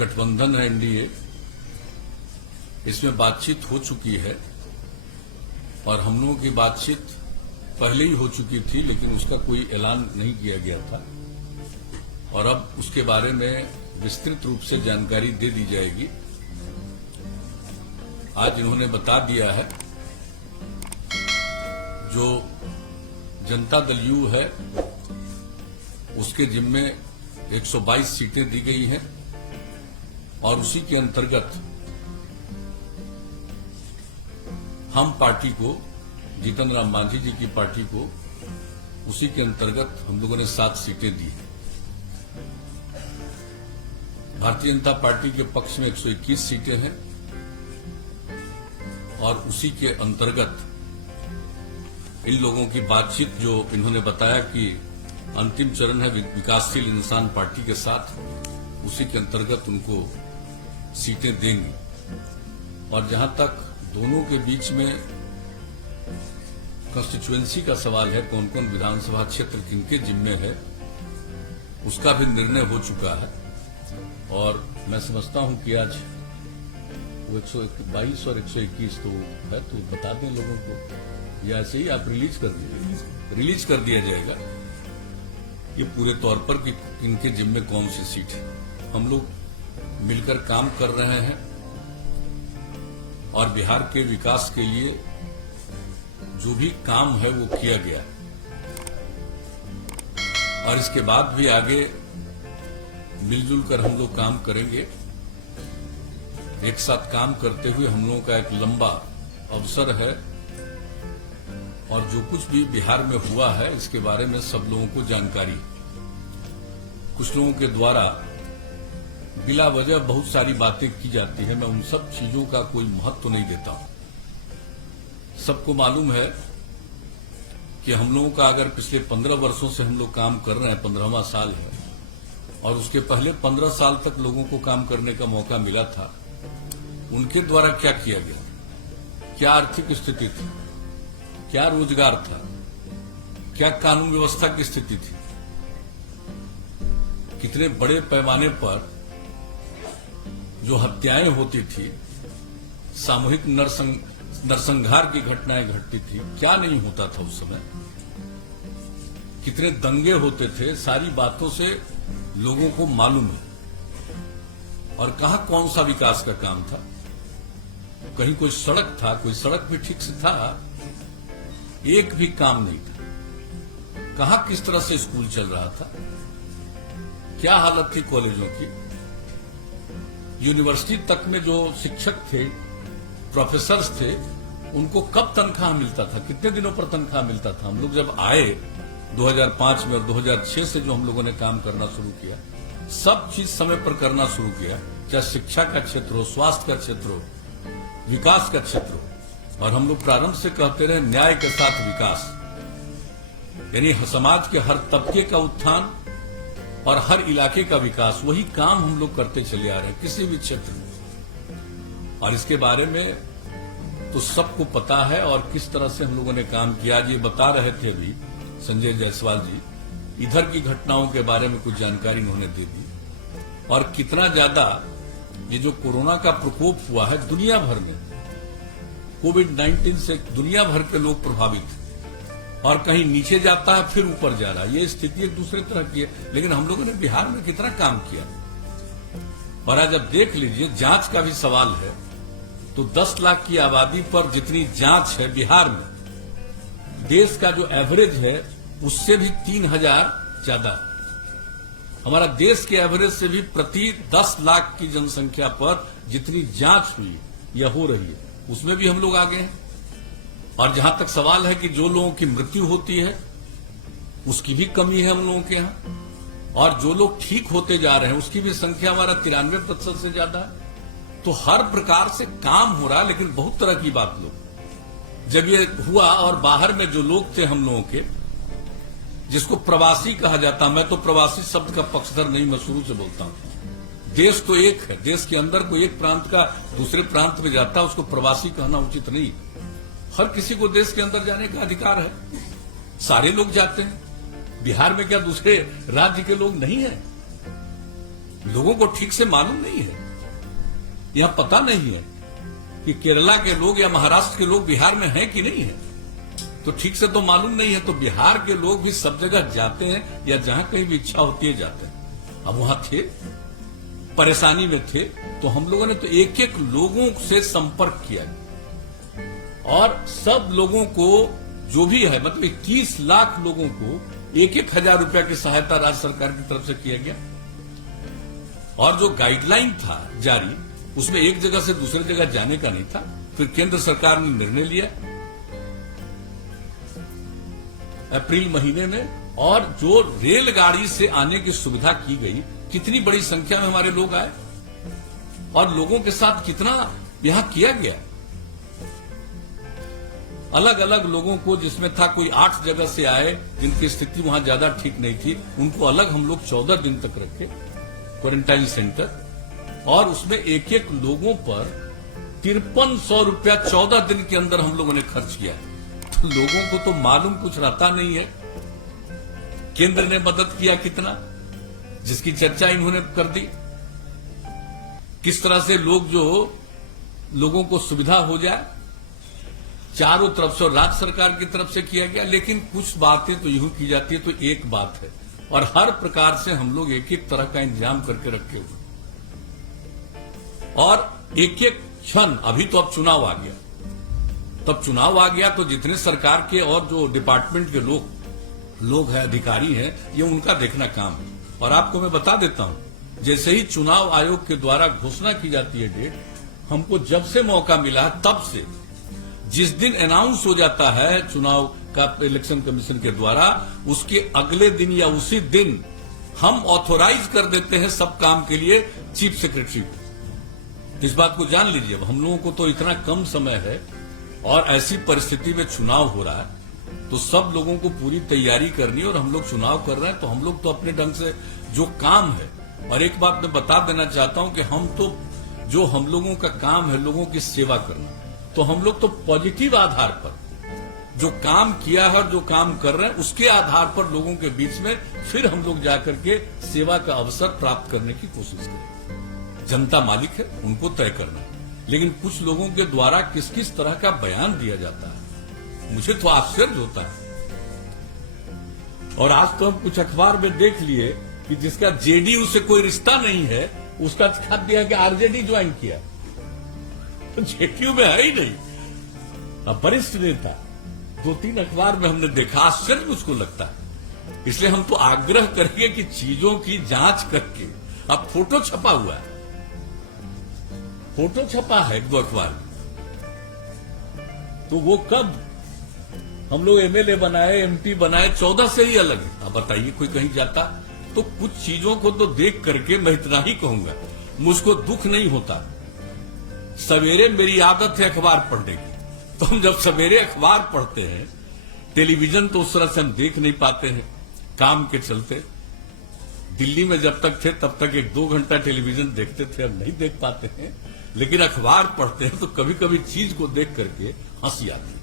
गठबंधन है एनडीए, इसमें बातचीत हो चुकी है और हम लोगों की बातचीत पहले ही हो चुकी थी, लेकिन उसका कोई ऐलान नहीं किया गया था और अब उसके बारे में विस्तृत रूप से जानकारी दे दी जाएगी। आज इन्होंने बता दिया है, जो जनता दल यू है उसके जिम्मे 122 सीटें दी गई हैं और उसी के अंतर्गत हम पार्टी को, जीतन राम मांझी जी की पार्टी को, उसी के अंतर्गत हम लोगों ने 7 सीटें दी हैं। भारतीय जनता पार्टी के पक्ष में 121 सीटें हैं और उसी के अंतर्गत इन लोगों की बातचीत, जो इन्होंने बताया कि अंतिम चरण है विकासशील इंसान पार्टी के साथ, उसी के अंतर्गत उनको सीटें देंगी। और जहां तक दोनों के बीच में कंस्टिट्यूएंसी का सवाल है, कौन कौन विधानसभा क्षेत्र किनके जिम्मे है, उसका भी निर्णय हो चुका है और मैं समझता हूं कि आज वो 122 और 121 तो है, तो बता दें लोगों को, या ऐसे ही आप रिलीज कर दिया जाएगा ये पूरे तौर पर कि इनके जिम्मे कौन सी सीट है। हम लोग मिलकर काम कर रहे हैं और बिहार के विकास के लिए जो भी काम है वो किया गया और इसके बाद भी आगे मिलजुल कर हम लोग काम करेंगे। एक साथ काम करते हुए हम लोगों का एक लंबा अवसर है और जो कुछ भी बिहार में हुआ है इसके बारे में सब लोगों को जानकारी। कुछ लोगों के द्वारा बिला वजह बहुत सारी बातें की जाती है, मैं उन सब चीजों का कोई महत्व नहीं देता हूं। सबको मालूम है कि हम लोगों का अगर पिछले 15 वर्षों से हम लोग काम कर रहे हैं, 15वां साल है और उसके पहले 15 साल तक लोगों को काम करने का मौका मिला था, उनके द्वारा क्या किया गया, क्या आर्थिक स्थिति थी, क्या रोजगार था, क्या कानून व्यवस्था की स्थिति थी, कितने बड़े पैमाने पर जो हत्याएं होती थी, सामूहिक नरसंहार की घटनाएं घटती थी, क्या नहीं होता था उस समय, कितने दंगे होते थे, सारी बातों से लोगों को मालूम है। और कहां कौन सा विकास का काम था, कहीं कोई सड़क था, कोई सड़क भी ठीक से था, एक भी काम नहीं था। कहां किस तरह से स्कूल चल रहा था, क्या हालत थी कॉलेजों की, यूनिवर्सिटी तक में जो शिक्षक थे, प्रोफेसर्स थे, उनको कब तनख्वाह मिलता था, कितने दिनों पर तनख्वाह मिलता था। हम लोग जब आए 2005 में और 2006 से जो हम लोगों ने काम करना शुरू किया, सब चीज समय पर करना शुरू किया, चाहे शिक्षा का क्षेत्र हो, स्वास्थ्य का क्षेत्र हो, विकास का क्षेत्र हो। और हम लोग प्रारंभ से कहते रहे न्याय के साथ विकास, यानी समाज के हर तबके का उत्थान और हर इलाके का विकास, वही काम हम लोग करते चले आ रहे हैं किसी भी क्षेत्र में। और इसके बारे में तो सबको पता है और किस तरह से हम लोगों ने काम किया। आज ये बता रहे थे अभी संजय जायसवाल जी, इधर की घटनाओं के बारे में कुछ जानकारी उन्होंने दे दी और कितना ज्यादा ये जो कोरोना का प्रकोप हुआ है दुनिया भर में, कोविड-19 से दुनिया भर के लोग प्रभावित हैं और कहीं नीचे जाता है फिर ऊपर जा रहा है, ये स्थिति एक दूसरे तरह की है। लेकिन हम लोगों ने बिहार में कितना काम किया। और आज अब देख लीजिए, जांच का भी सवाल है, तो 10 लाख की आबादी पर जितनी जांच है बिहार में, देश का जो एवरेज है उससे भी 3000 ज्यादा। हमारा देश के एवरेज से भी प्रति 10 लाख की जनसंख्या पर जितनी जांच हुई या हो रही है, उसमें भी हम लोग आगे हैं। और जहां तक सवाल है कि जो लोगों की मृत्यु होती है उसकी भी कमी है हम लोगों के यहां, और जो लोग ठीक होते जा रहे हैं उसकी भी संख्या हमारा 93% से ज्यादा है। तो हर प्रकार से काम हो रहा है। लेकिन बहुत तरह की बात लोग, जब ये हुआ और बाहर में जो लोग थे हम लोगों के, जिसको प्रवासी कहा जाता, मैं तो प्रवासी शब्द का पक्षधर नहीं, मैं शुरू से बोलता हूं। देश तो एक है, देश के अंदर कोई एक प्रांत का दूसरे प्रांत में जाता है, उसको प्रवासी कहना उचित नहीं। हर किसी को देश के अंदर जाने का अधिकार है, सारे लोग जाते हैं। बिहार में क्या दूसरे राज्य के लोग नहीं है? लोगों को ठीक से मालूम नहीं है, यह पता नहीं है कि केरला के लोग या महाराष्ट्र के लोग बिहार में हैं कि नहीं है, तो ठीक से तो मालूम नहीं है। तो बिहार के लोग भी सब जगह जाते हैं या जहां कहीं भी इच्छा होती है जाते हैं। अब वहां थे, परेशानी में थे, तो हम लोगों ने तो एक एक लोगों से संपर्क किया और सब लोगों को जो भी है, मतलब 21 लाख लोगों को 1,000 रुपया की सहायता राज्य सरकार की तरफ से किया गया। और जो गाइडलाइन था जारी, उसमें एक जगह से दूसरी जगह जाने का नहीं था। फिर केंद्र सरकार ने निर्णय लिया अप्रैल महीने में, और जो रेलगाड़ी से आने की सुविधा की गई, कितनी बड़ी संख्या में हमारे लोग आए और लोगों के साथ कितना यहां किया गया। अलग अलग लोगों को, जिसमें था कोई 8 जगह से आए जिनकी स्थिति वहां ज्यादा ठीक नहीं थी, उनको अलग हम लोग 14 दिन तक रखे क्वारंटाइन सेंटर, और उसमें एक एक लोगों पर 5300 रुपया 14 दिन के अंदर हम लोगों ने खर्च किया। तो लोगों को तो मालूम कुछ रहता नहीं है केंद्र ने मदद किया कितना, जिसकी चर्चा इन्होंने कर दी। किस तरह से लोगों को सुविधा हो जाए, चारों तरफ से, राज्य सरकार की तरफ से किया गया। लेकिन कुछ बातें तो यूं की जाती है तो एक बात है, और हर प्रकार से हम लोग एक एक तरह का इंतजाम करके रखे हुए, और एक एक क्षण, अभी तो अब चुनाव आ गया, तब चुनाव आ गया तो जितने सरकार के और जो डिपार्टमेंट के लोग हैं, अधिकारी हैं, ये उनका देखना काम है। और आपको मैं बता देता हूं, जैसे ही चुनाव आयोग के द्वारा घोषणा की जाती है डेट, हमको जब से मौका मिला तब से, जिस दिन अनाउंस हो जाता है चुनाव का इलेक्शन कमीशन के द्वारा, उसके अगले दिन या उसी दिन हम ऑथोराइज कर देते हैं सब काम के लिए चीफ सेक्रेटरी को। इस बात को जान लीजिए। अब हम लोगों को तो इतना कम समय है और ऐसी परिस्थिति में चुनाव हो रहा है, तो सब लोगों को पूरी तैयारी करनी है, और हम लोग चुनाव कर रहे हैं तो हम लोग तो अपने ढंग से जो काम है। और एक बात मैं बता देना चाहता हूं कि हम तो, जो हम लोगों का काम है लोगों की सेवा करना, तो हम लोग तो पॉजिटिव आधार पर जो काम किया है और जो काम कर रहे हैं उसके आधार पर लोगों के बीच में फिर हम लोग जाकर के सेवा का अवसर प्राप्त करने की कोशिश करें। जनता मालिक है, उनको तय करना है। लेकिन कुछ लोगों के द्वारा किस किस तरह का बयान दिया जाता है, मुझे तो आश्चर्य होता है। और आज तो हम कुछ अखबार में देख लिए कि जिसका जेडीयू से कोई रिश्ता नहीं है, उसका छाप दिया कि आरजेडी ज्वाइन किया, तो जेडीयू में है ही नहीं। अब वरिष्ठ नेता 2-3 अखबार में हमने देखा, आश्चर्य मुझको लगता है। इसलिए हम तो आग्रह करेंगे कि चीजों की जांच करके, अब फोटो छपा हुआ है, फोटो छपा है 1-2 अखबार में, तो वो कब हम लोग एमएलए बनाए, एमपी बनाए, 14 से ही अलग है। अब बताइए कोई कहीं जाता, तो कुछ चीजों को तो देख करके मैं इतना ही कहूंगा, मुझको दुख नहीं होता। सवेरे मेरी आदत है अखबार पढ़ने की, तो हम जब सवेरे अखबार पढ़ते हैं, टेलीविजन तो उस तरह से हम देख नहीं पाते हैं काम के चलते। दिल्ली में जब तक थे तब तक 1-2 घंटा टेलीविजन देखते थे, अब नहीं देख पाते हैं। लेकिन अखबार पढ़ते हैं तो कभी कभी चीज को देख करके हंसी आती है।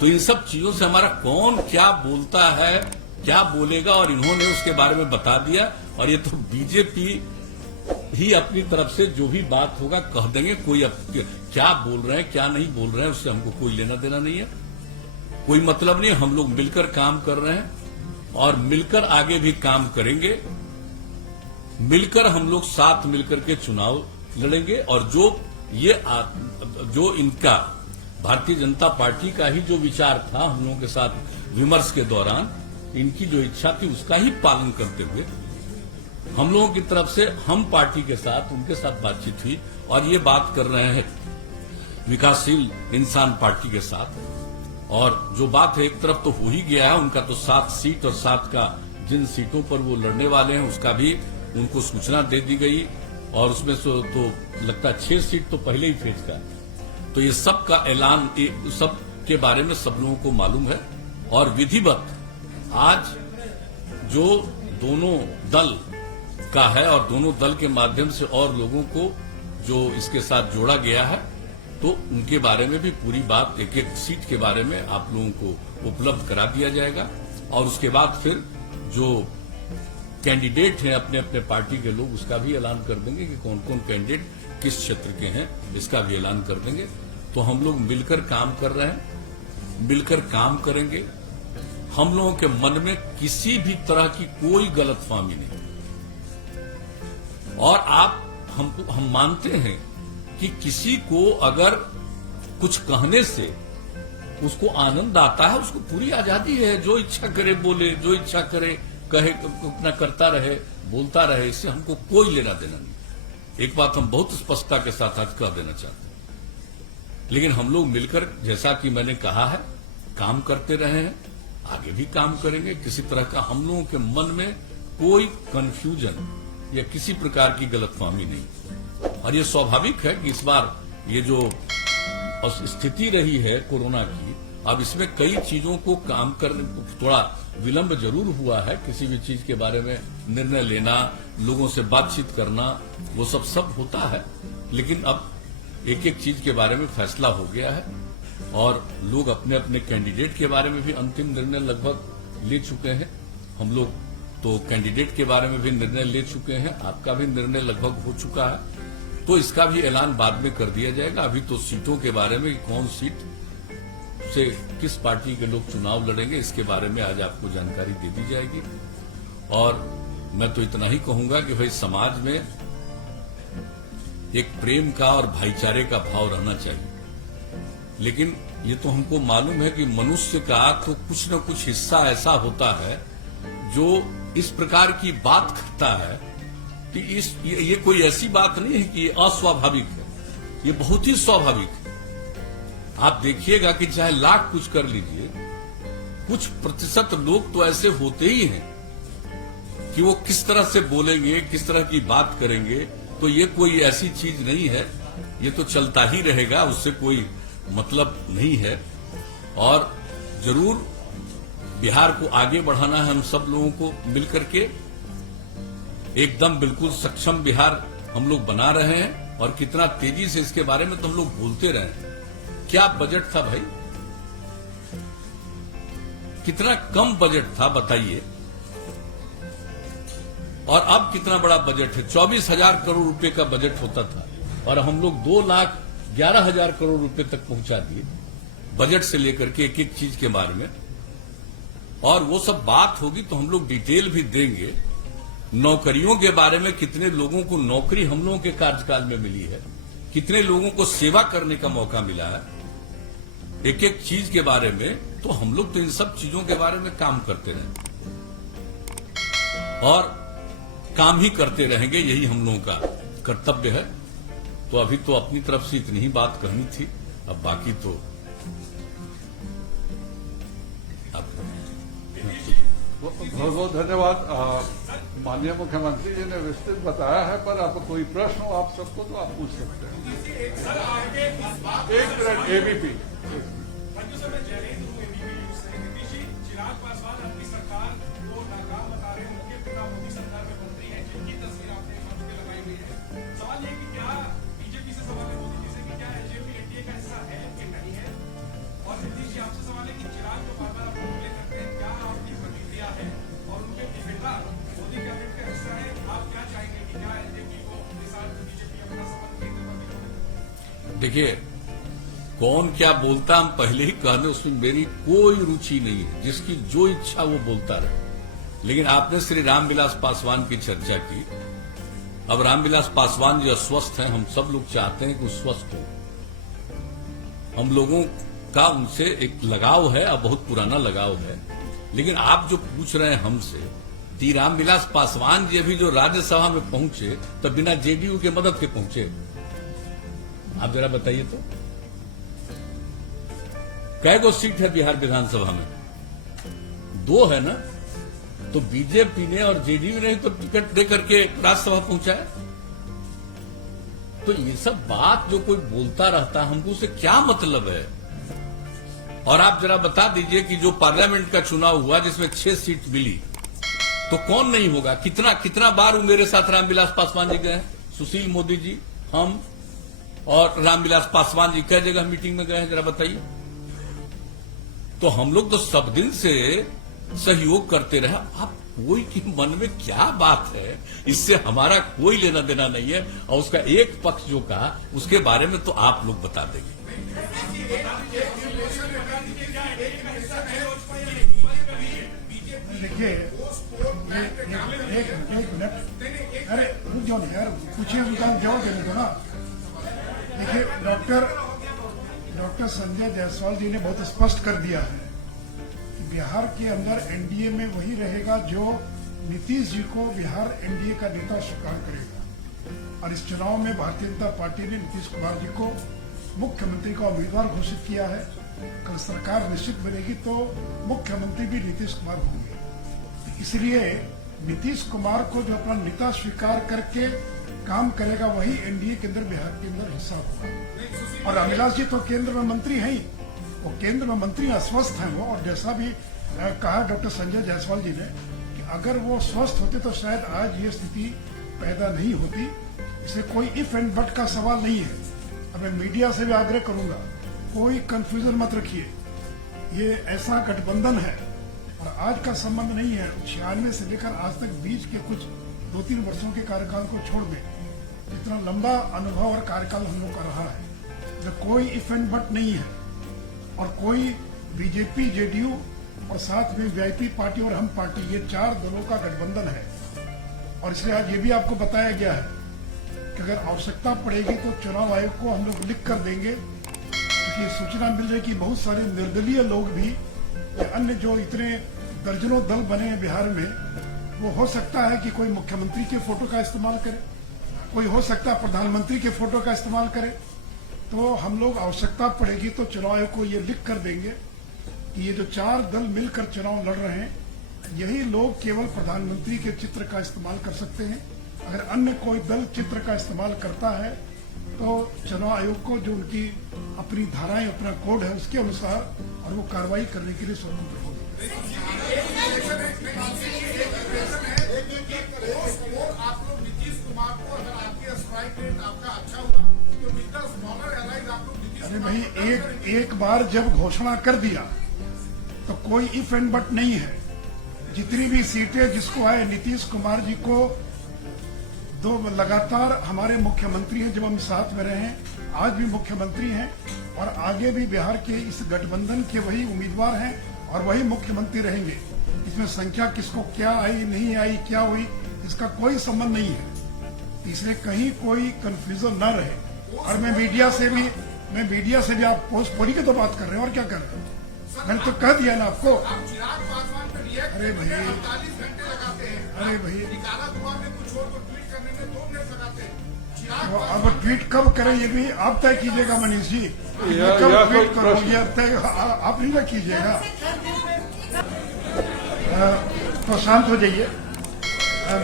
तो इन सब चीजों से हमारा कौन क्या बोलता है, क्या बोलेगा, और इन्होंने उसके बारे में बता दिया। और ये तो बीजेपी ही अपनी तरफ से जो भी बात होगा कह देंगे। कोई क्या बोल रहे हैं क्या नहीं बोल रहे हैं उससे हमको कोई लेना देना नहीं है, कोई मतलब नहीं। हम लोग मिलकर काम कर रहे हैं और मिलकर आगे भी काम करेंगे। मिलकर हम लोग साथ मिलकर के चुनाव लड़ेंगे। और जो इनका भारतीय जनता पार्टी का ही जो विचार था हम लोगों के साथ विमर्श के दौरान, इनकी जो इच्छा थी उसका ही पालन करते हुए हम लोगों की तरफ से हम पार्टी के साथ, उनके साथ बातचीत हुई। और ये बात कर रहे हैं विकासशील इंसान पार्टी के साथ। और जो बात है एक तरफ तो हो ही गया है, उनका तो 7 सीट और 7 का जिन सीटों पर वो लड़ने वाले हैं उसका भी उनको सूचना दे दी गई। और उसमें से तो लगता है 6 सीट तो पहले ही फेंच का। तो ये सब का ऐलान, सब के बारे में सब लोगों को मालूम है। और विधिवत आज जो दोनों दल का है और दोनों दल के माध्यम से और लोगों को जो इसके साथ जोड़ा गया है, तो उनके बारे में भी पूरी बात, एक एक सीट के बारे में आप लोगों को उपलब्ध करा दिया जाएगा। और उसके बाद फिर जो कैंडिडेट हैं अपने अपने पार्टी के लोग, उसका भी ऐलान कर देंगे कि कौन कौन कैंडिडेट किस क्षेत्र के हैं, इसका भी ऐलान कर देंगे। तो हम लोग मिलकर काम कर रहे हैं, मिलकर काम करेंगे। हम लोगों के मन में किसी भी तरह की कोई गलतफहमी नहीं। और हम मानते हैं कि किसी को अगर कुछ कहने से उसको आनंद आता है, उसको पूरी आजादी है, जो इच्छा करे बोले, जो इच्छा करे कहे, अपना करता रहे, बोलता रहे, इससे हमको कोई लेना देना नहीं। एक बात हम बहुत स्पष्टता के साथ आज कह देना चाहते हैं। लेकिन हम लोग मिलकर, जैसा कि मैंने कहा है, काम करते रहे हैं, आगे भी काम करेंगे। किसी तरह का हम लोगों के मन में कोई कंफ्यूजन या किसी प्रकार की गलतफहमी नहीं। और ये स्वाभाविक है कि इस बार ये जो स्थिति रही है कोरोना की, अब इसमें कई चीजों को काम करने थोड़ा विलंब जरूर हुआ है। किसी भी चीज के बारे में निर्णय लेना, लोगों से बातचीत करना, वो सब होता है। लेकिन अब एक एक चीज के बारे में फैसला हो गया है और लोग अपने अपने कैंडिडेट के बारे में भी अंतिम निर्णय लगभग ले चुके हैं। हम लोग तो कैंडिडेट के बारे में भी निर्णय ले चुके हैं, आपका भी निर्णय लगभग हो चुका है। तो इसका भी ऐलान बाद में कर दिया जाएगा। अभी तो सीटों के बारे में, कौन सीट से किस पार्टी के लोग चुनाव लड़ेंगे, इसके बारे में आज आपको जानकारी दे दी जाएगी। और मैं तो इतना ही कहूंगा कि भाई समाज में एक प्रेम का और भाईचारे का भाव रहना चाहिए। लेकिन ये तो हमको मालूम है कि मनुष्य का तो कुछ न कुछ हिस्सा ऐसा होता है जो इस प्रकार की बात करता है कि ये कोई ऐसी बात नहीं है कि अस्वाभाविक है, ये बहुत ही स्वाभाविक है। आप देखिएगा कि चाहे लाख कुछ कर लीजिए, कुछ प्रतिशत लोग तो ऐसे होते ही हैं कि वो किस तरह से बोलेंगे, किस तरह की बात करेंगे। तो ये कोई ऐसी चीज नहीं है, ये तो चलता ही रहेगा, उससे कोई मतलब नहीं है। और जरूर बिहार को आगे बढ़ाना है हम सब लोगों को मिलकर के। एकदम बिल्कुल सक्षम बिहार हम लोग बना रहे हैं और कितना तेजी से, इसके बारे में तो हम लोग बोलते रहे। क्या बजट था भाई, कितना कम बजट था बताइए, और अब कितना बड़ा बजट है। 24,000 करोड़ रुपए का बजट होता था और हम लोग 2,11,000 करोड़ रुपए तक पहुंचा दिए बजट से लेकर के एक एक चीज के बारे में। और वो सब बात होगी तो हम लोग डिटेल भी देंगे। नौकरियों के बारे में, कितने लोगों को नौकरी हम लोगों के कार्यकाल में मिली है, कितने लोगों को सेवा करने का मौका मिला है, एक एक चीज के बारे में। तो हम लोग तो इन सब चीजों के बारे में काम करते रहे और काम ही करते रहेंगे, यही हम लोगों का कर्तव्य है। तो अभी तो अपनी तरफ से इतनी ही बात कहनी थी, अब बाकी तो बहुत बहुत धन्यवाद। माननीय मुख्यमंत्री जी ने विस्तृत बताया है, पर आपको कोई प्रश्न हो आप सबको तो आप पूछ सकते हैं। एक मिनट, एबीपी। चिराग पासवान अपनी सरकार को नाकाम बता रहे हैं, उनके पिता मोदी सरकार में मंत्री हैं, जिनकी तस्वीर आपने मंच पे लगाई हुई है। सवाल ये कि क्या बीजेपी से सवाल है मोदी जी से कि क्या एलजेपी एनडीए का हिस्सा है कि नहीं है। और नीतीश जी आपसे सवाल है कि चिराग जो बार बार आप उल्लेख करते हैं, क्या आपकी प्रतिक्रिया है और उनके पिता मोदी कैबिनेट का हिस्सा है, आप क्या चाहेंगे कि क्या एलजेपी को के साथ बीजेपी अपना संबंध? देखिए, कौन क्या बोलता हम पहले ही कहने, उसमें मेरी कोई रुचि नहीं है। जिसकी जो इच्छा वो बोलता रहे। लेकिन आपने श्री रामविलास पासवान की चर्चा की। अब रामविलास पासवान जो अस्वस्थ हैं, हम सब लोग चाहते हैं कि वो स्वस्थ हो। हम लोगों का उनसे एक लगाव है, अब बहुत पुराना लगाव है। लेकिन आप जो पूछ रहे हैं हमसे, दी रामविलास पासवान जी अभी जो राज्यसभा में पहुंचे तो बिना जेडीयू के मदद के पहुंचे। आप जरा बताइए तो कै गो सीट है बिहार विधानसभा में? 2 है ना। तो बीजेपी ने और जेडीयू ने तो टिकट दे करके राज्यसभा पहुंचाया। तो ये सब बात जो कोई बोलता रहता, हमको उसे क्या मतलब है? और आप जरा बता दीजिए कि जो पार्लियामेंट का चुनाव हुआ जिसमें 6 सीट मिली, तो कौन नहीं होगा? कितना कितना बार वो मेरे साथ रामविलास पासवान जी गए, सुशील मोदी जी, हम और रामविलास पासवान जी कई जगह मीटिंग में गए हैं, जरा बताइए। तो हम लोग तो सब दिन से सहयोग करते रहे। आप कोई के मन में क्या बात है, इससे हमारा कोई लेना देना नहीं है। और उसका एक पक्ष जो कहा उसके बारे में तो आप लोग बता देंगे। देखिए एक मिनट, अरे रुक जाओ यार, पूछिए, उनका जवाब देने दो ना। देखिए डॉक्टर संजय जायसवाल जी ने बहुत स्पष्ट कर दिया है कि बिहार के अंदर एनडीए में वही रहेगा जो नीतीश जी को बिहार एनडीए का नेता स्वीकार करेगा। और इस चुनाव में भारतीय जनता पार्टी ने नीतीश कुमार जी को मुख्यमंत्री का उम्मीदवार घोषित किया है। कल सरकार निश्चित बनेगी तो मुख्यमंत्री भी नीतीश कुमार होंगे। इसलिए नीतीश कुमार को जो अपना नेता स्वीकार करके काम करेगा वही एनडीए के अंदर बिहार के अंदर हिस्सा होगा। और अविनाश जी तो केंद्र में मंत्री हैं ही, वो केंद्र में मंत्री अस्वस्थ हैं वो। और जैसा भी कहा डॉक्टर संजय जायसवाल जी ने कि अगर वो स्वस्थ होते तो शायद आज ये स्थिति पैदा नहीं होती। इसे कोई इफ एंड बट का सवाल नहीं है। अब मैं मीडिया से भी आग्रह करूंगा, कोई कंफ्यूजन मत रखिए। ये ऐसा गठबंधन है और आज का संबंध नहीं है। 96 से लेकर आज तक बीच के कुछ 2-3 वर्षों के कार्यकाल को छोड़ दें, इतना लंबा अनुभव और कार्यकाल हम लोग का रहा है। तो कोई इफ एंड बट नहीं है। और कोई बीजेपी, जेडीयू और साथ में वीआईपी पार्टी और हम पार्टी, ये 4 दलों का गठबंधन है। और इसलिए आज ये भी आपको बताया गया है कि अगर आवश्यकता पड़ेगी तो चुनाव आयोग को हम लोग लिख कर देंगे, क्योंकि सूचना मिल रही है कि बहुत सारे निर्दलीय लोग भी, अन्य जो इतने दर्जनों दल बने हैं बिहार में, वो हो सकता है कि कोई मुख्यमंत्री के फोटो का इस्तेमाल करे, कोई हो सकता है प्रधानमंत्री के फोटो का इस्तेमाल करे। तो हम लोग आवश्यकता पड़ेगी तो चुनाव आयोग को ये लिख कर देंगे कि ये जो 4 दल मिलकर चुनाव लड़ रहे हैं, यही लोग केवल प्रधानमंत्री के चित्र का इस्तेमाल कर सकते हैं। अगर अन्य कोई दल चित्र का इस्तेमाल करता है तो चुनाव आयोग को जो उनकी अपनी धाराएं, अपना कोड है, उसके अनुसार और वो कार्रवाई करने के लिए स्वतंत्र होगी। आप लोग नीतीश कुमार को, अगर आपकी स्ट्राइक रेट आपका अच्छा हुआ तो विद द स्मॉलर एलाइज आप लोग नीतीश अरे भाई, एक बार जब घोषणा कर दिया तो कोई इफ एंड बट नहीं है। जितनी भी सीटें जिसको आए, नीतीश कुमार जी को 2 लगातार हमारे मुख्यमंत्री हैं, जब हम साथ में रहे हैं, आज भी मुख्यमंत्री हैं और आगे भी बिहार के इस गठबंधन के वही उम्मीदवार हैं और वही मुख्यमंत्री रहेंगे। इसमें संख्या किसको क्या आई, नहीं आई, क्या हुई, इसका कोई संबंध नहीं है। इसलिए कहीं कोई कंफ्यूजन न रहे। और मैं मीडिया से भी आप पोस्टपोनी की तो बात कर रहे हैं और क्या कर रहे हैं। मैंने तो कह दिया ना आपको। चिराग पासवान पे रिएक्ट अरे भाई, 48 घंटे लगाते हैं। अरे भाई, निकाला धुआं में कुछ और को ट्वीट करने में 2 मिनट लगाते हैं। तो अब ट्वीट कब करें ये भी आप तय कीजिएगा मनीष जी। या कब कोई ट्वीट करो प्रश्न? ये तय आप नहीं ना कीजिएगा। तो शांत हो जाइए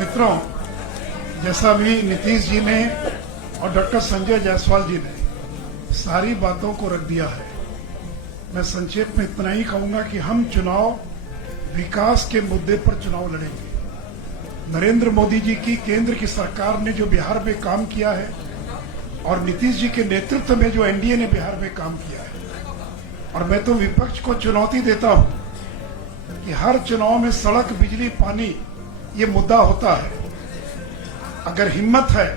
मित्रों। जैसा भी नीतीश जी ने और डॉक्टर संजय जायसवाल जी ने सारी बातों को रख दिया है, मैं संक्षेप में इतना ही कहूंगा कि हम चुनाव विकास के मुद्दे पर चुनाव लड़ेंगे। नरेंद्र मोदी जी की केंद्र की सरकार ने जो बिहार में काम किया है और नीतीश जी के नेतृत्व में जो एनडीए ने बिहार में काम किया है, और मैं तो विपक्ष को चुनौती देता हूं कि हर चुनाव में सड़क, बिजली, पानी ये मुद्दा होता है। अगर हिम्मत है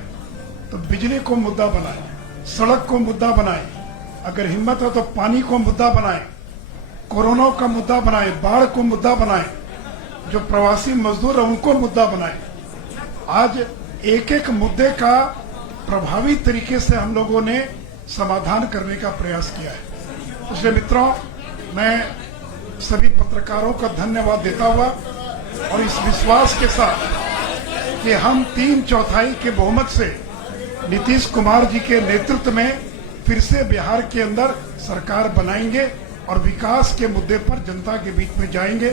तो बिजली को मुद्दा बनाए, सड़क को मुद्दा बनाए, अगर हिम्मत हो तो पानी को मुद्दा बनाए, कोरोना का मुद्दा बनाए, बाढ़ को मुद्दा बनाए, जो प्रवासी मजदूर है उनको मुद्दा बनाए। आज एक एक मुद्दे का प्रभावी तरीके से हम लोगों ने समाधान करने का प्रयास किया है। इसलिए मित्रों, मैं सभी पत्रकारों का धन्यवाद देता हुआ और इस विश्वास के साथ कि हम 3/4 के बहुमत से नीतीश कुमार जी के नेतृत्व में फिर से बिहार के अंदर सरकार बनाएंगे और विकास के मुद्दे पर जनता के बीच में जाएंगे।